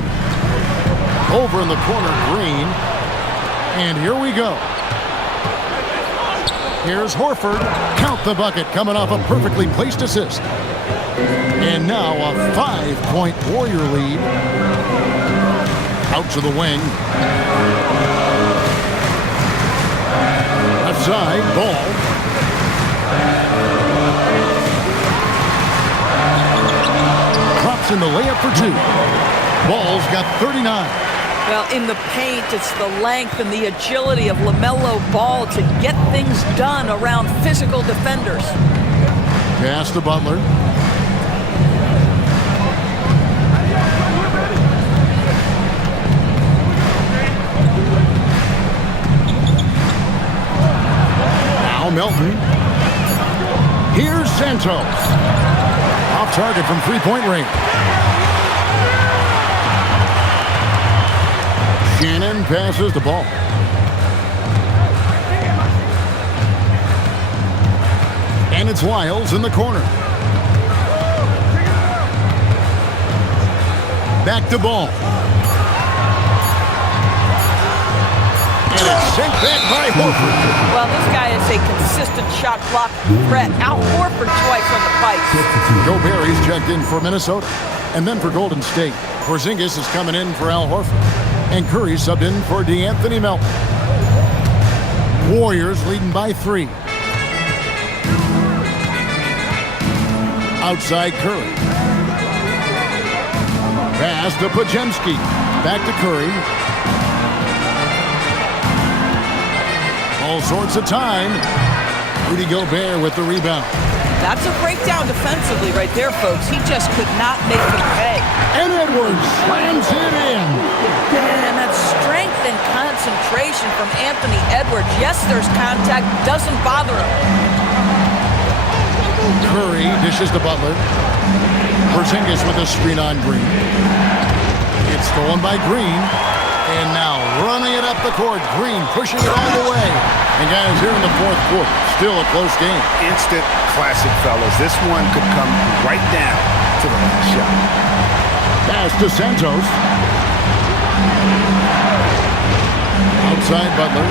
Over in the corner, Green. And here we go. Here's Horford. Count the bucket, coming off a perfectly placed assist. And now a 5-point Warrior lead. Out to the wing. Left side, Ball. Drops in the layup for 2. Ball's got 39. Well, in the paint, it's the length and the agility of LaMelo Ball to get things done around physical defenders. Pass to Butler. Now Melton. Here's Santos. Off target from three-point range. Shannon passes the ball. And it's Lyles in the corner. Back to Ball. And Good sink back by Horford. Well, this guy is a consistent shot block threat. Out Horford twice on the pipes. Gobert, he's checked in for Minnesota. And then for Golden State, Porzingis is coming in for Al Horford. And Curry subbed in for DeAnthony Melton. Warriors leading by 3. Outside Curry. Pass to Pajemski. Back to Curry. All sorts of time. Rudy Gobert with the rebound. That's a breakdown defensively right there, folks. He just could not make them pay. And Edwards slams it in. And that strength and concentration from Anthony Edwards. Yes, there's contact. Doesn't bother him. Curry dishes to Butler. Porzingis with a screen on Green. It's stolen by Green. And now running it up the court. Green pushing it all the way. And guys, here in the fourth quarter, still a close game. Instant classic, fellas. This one could come right down to the last shot. Pass to Santos. Outside Butler.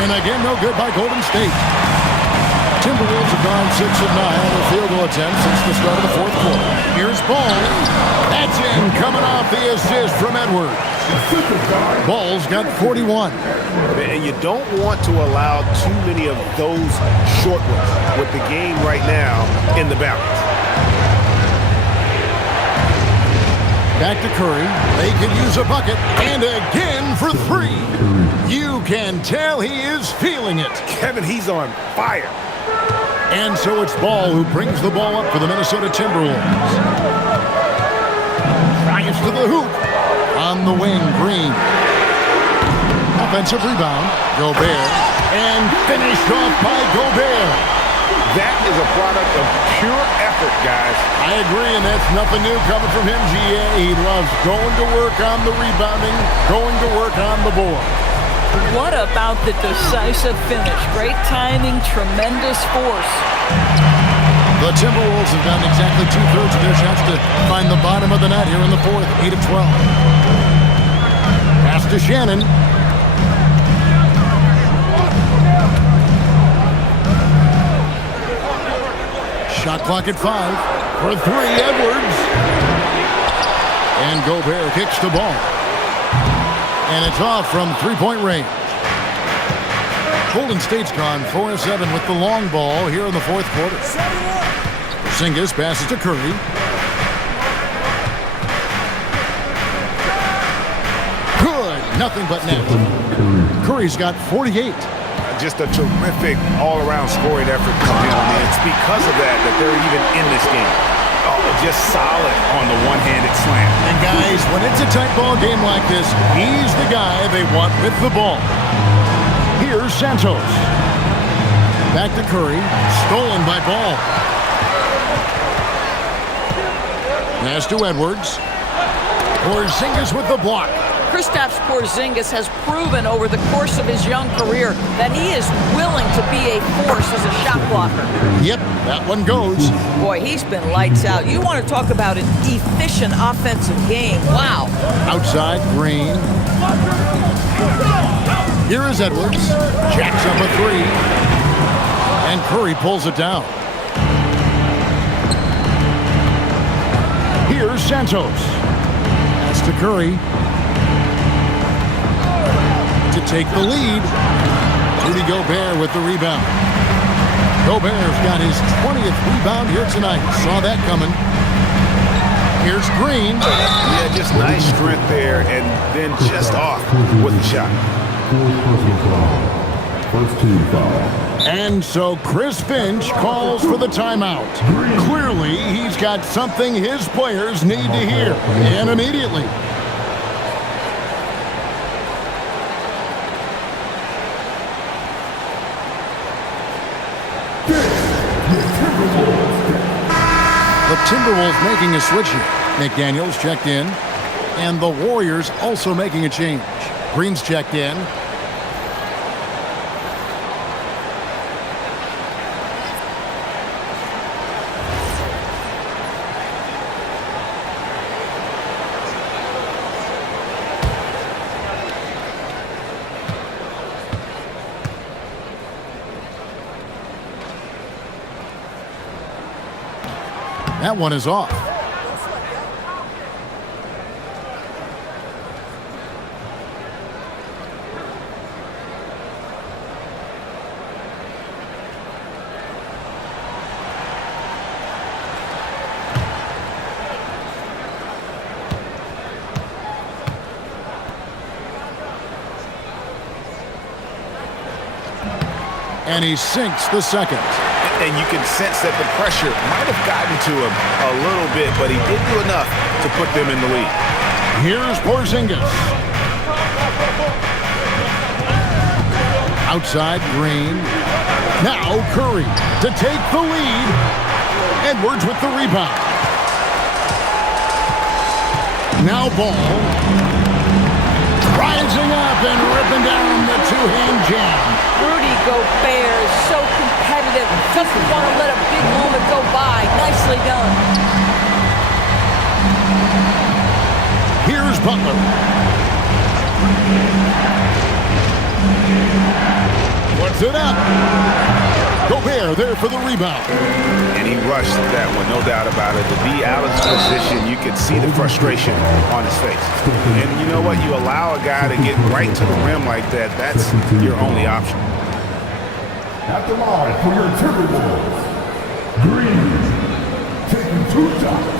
And again, no good by Golden State. Timberwolves have gone 6 of 9 on their field goal attempts since the start of the fourth quarter. Here's Ball. That's in, coming off the assist from Edwards. Ball's got 41. And you don't want to allow too many of those short ones with the game right now in the balance. Back to Curry. They could use a bucket. And again for 3. You can tell he is feeling it. Kevin, he's on fire. And so it's Ball who brings the ball up for the Minnesota Timberwolves. Drives to the hoop. On the wing, Green. Offensive rebound. Gobert. And finished off by Gobert. That is a product of pure effort, guys. I agree, and that's nothing new coming from him, GA. He loves going to work on the rebounding, going to work on the board. What about the decisive finish? Great timing, tremendous force. The Timberwolves have gotten exactly 2/3 of their shots to find the bottom of the net here in the fourth, 8 of 12. Pass to Shannon. Shot clock at 5. For 3, Edwards. And Gobert kicks the ball. And it's off from three-point range. Golden State's gone 4 of 7 with the long ball here in the fourth quarter. Porzingis passes to Curry. Good. Nothing but net. Curry's got 48. Just a terrific all-around scoring effort coming in. I mean, it's because of that they're even in this game. Oh, just solid on the one-handed slam. And guys, when it's a tight ball game like this, he's the guy they want with the ball. Here's Santos. Back to Curry. Stolen by Ball. Pass to Edwards. Porzingis with the block. Kristaps Porzingis has proven over the course of his young career that he is willing to be a force as a shot blocker. Yep, that one goes. Boy, he's been lights out. You want to talk about an efficient offensive game. Wow. Outside, Green. Here is Edwards. Jacks up a 3. And Curry pulls it down. Here's Santos. That's to Curry. To take the lead. Rudy Gobert with the rebound. Gobert's got his 20th rebound here tonight. Saw that coming. Here's Green. Yeah, just nice strength there, and then just off with the shot. First team foul. And so Chris Finch calls for the timeout. Clearly, he's got something his players need to hear. And immediately. The Timberwolves making a switch here. McDaniels checked in. And the Warriors also making a change. Green's checked in. That one is off. And he sinks the second. And you can sense that the pressure might have gotten to him a little bit, but he did do enough to put them in the lead. Here's Porzingis. Outside Green. Now Curry to take the lead. Edwards with the rebound. Now Ball. Rising up and ripping down the two-hand jam. Rudy Gobert is so competitive. Doesn't want to let a big moment go by. Nicely done. Here's Butler. Puts it up. Gobert there for the rebound. And he rushed that one, no doubt about it. To be out of position, you could see the frustration on his face. And you know what? You allow a guy to get right to the rim like that, that's your only option. At the line for your Timberwolves, Green, taking 2 shots.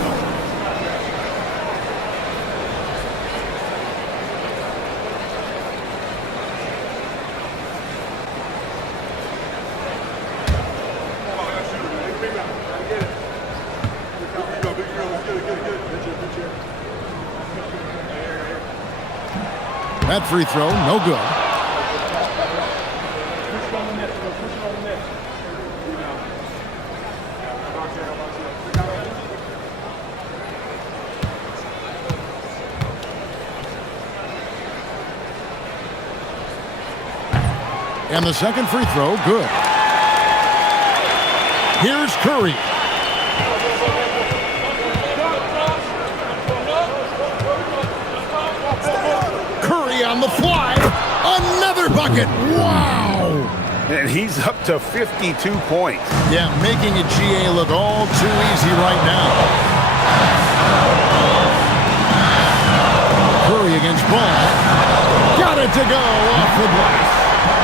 That free throw, no good. And the second free throw, good. Here's Curry. Curry on the fly. Another bucket. Wow. And he's up to 52 points. Yeah, making a GA look all too easy right now. Curry against Ball. Got it to go off the glass.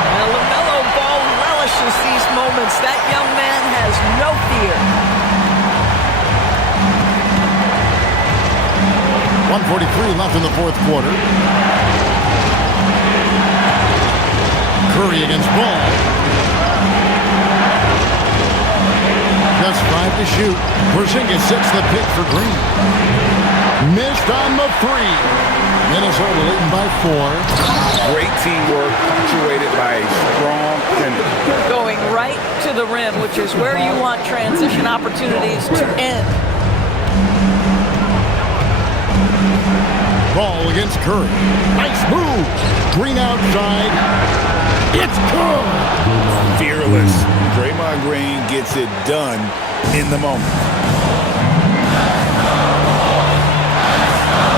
Now, LaMelo Ball relishes these moments. That young man has no fear. 1:43 left in the fourth quarter. Curry against Ball. Just 5 to shoot. Porzingis sets the pick for Green. Missed on the three. Minnesota leading by 4. Great teamwork, punctuated by a strong finish. Going right to the rim, which is where you want transition opportunities to end. Ball against Curry. Nice move. Green outside. It's good. Fearless. Draymond Green gets it done in the moment.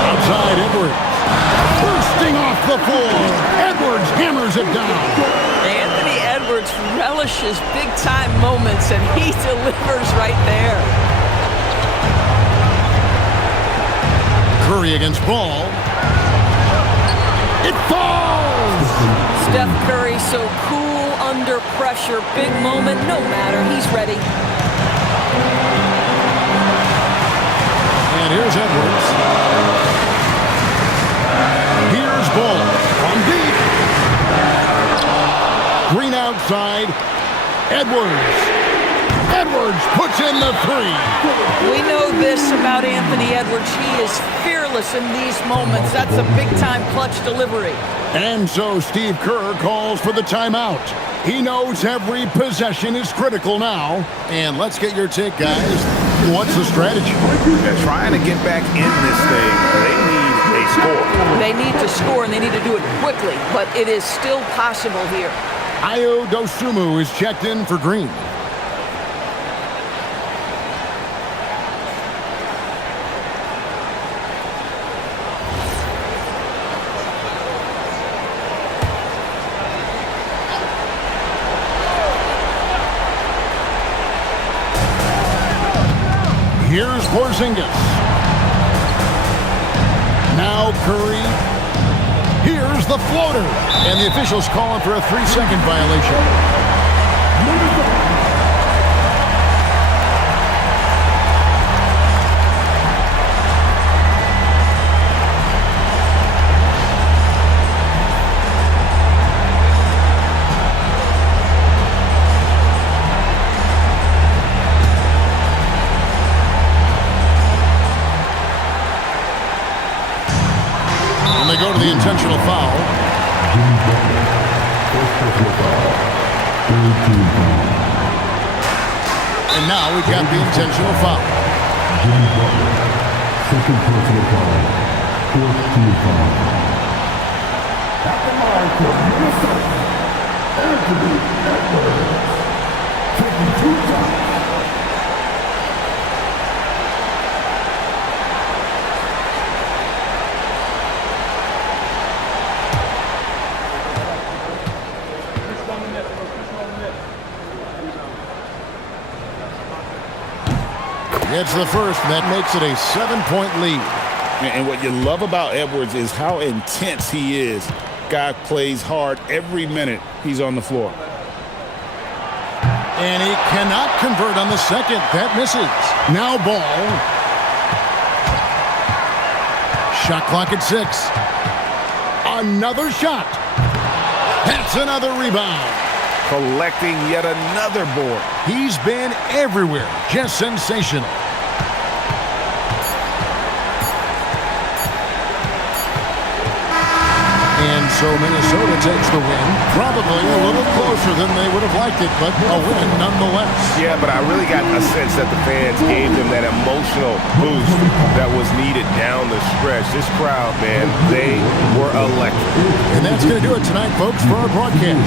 Outside Edwards. Bursting off the floor. Edwards hammers it down. Anthony Edwards relishes big-time moments, and he delivers right there. Curry against Ball. It falls! Steph Curry so cool under pressure. Big moment, no matter. He's ready. And here's Edwards. Here's Ball from deep. Green outside. Edwards. Edwards puts in the three. We know this about Anthony Edwards. He is fearless in these moments. That's a big-time clutch delivery. And so Steve Kerr calls for the timeout. He knows every possession is critical now. And let's get your take, guys. What's the strategy? They're trying to get back in this thing. They need a score. They need to score, and they need to do it quickly. But it is still possible here. Ayo Dosunmu is checked in for Green. Here's Porzingis. Now Curry. Here's the floater. And the officials calling for a 3-second violation. They go to the intentional foul. And now we've got the intentional foul. Second personal foul. Fourth team foul. At the line for Minnesota, Anthony Edwards. Taking 2 shots. It's the first, and that makes it a 7-point lead. And what you love about Edwards is how intense he is. Guy plays hard every minute he's on the floor. And he cannot convert on the second. That misses. Now ball. Shot clock at 6. Another shot. That's another rebound. Collecting yet another board. He's been everywhere. Just sensational. And so Minnesota takes the win. Probably a little closer than they would have liked it, but a win nonetheless. Yeah, but I really got a sense that the fans gave them that emotional boost that was needed down the stretch. This crowd, man, they were electric. And that's going to do it tonight, folks, for our broadcast.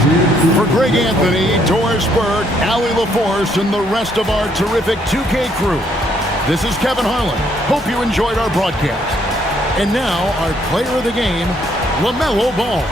For Greg Anthony, Doris Burke, Allie LaForce, and the rest of our terrific 2K crew, this is Kevin Harlan. Hope you enjoyed our broadcast. And now, our player of the game, LaMelo Ball.